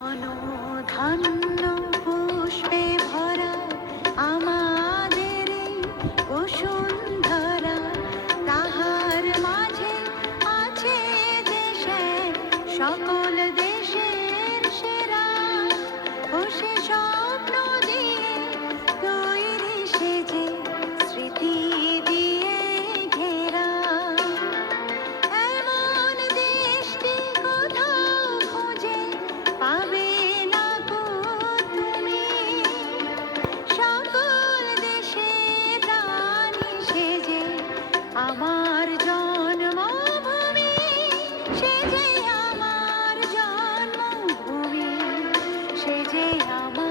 অনধান্য পুষ্পে ভরা আমাদের এই বসুন্ধরা, তাহার মাঝে আছে দেশে সকল দেশের সেরা। ও সে স্বপ্ন দিয়ে তৈরি, সে যে স্মৃতি দিয়ে ঘেরা। এমন দেশটি কোথাও খুঁজে পাবে না গো তুমি। সকল দেশে রানী, সে যে আমার জন্মভূমি, সে যে আমার জন্মভূমি, সে যে আমার